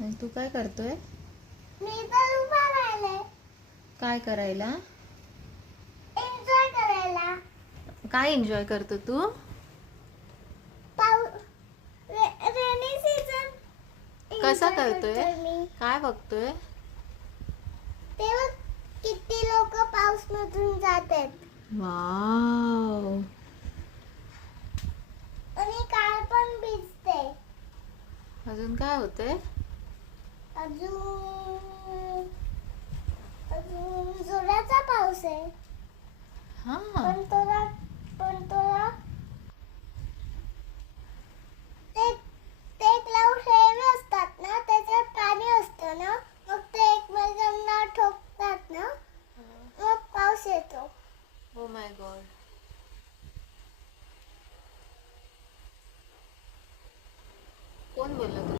आणि तू काय करतोय? मी तर उभा राहिले काय करायला? एन्जॉय करायला. काय एन्जॉय करतो तू? रेनी सीझन कसा एन्जॉय करतोय? करतोय मी. काय बघतोय? तेव्हा किती लोक पाऊस मधून जातात वाव. आणि कार पण भिजते. अजून काय होतंय? अजून अजून जोराचा पाऊस आहे. हा. पण थोडा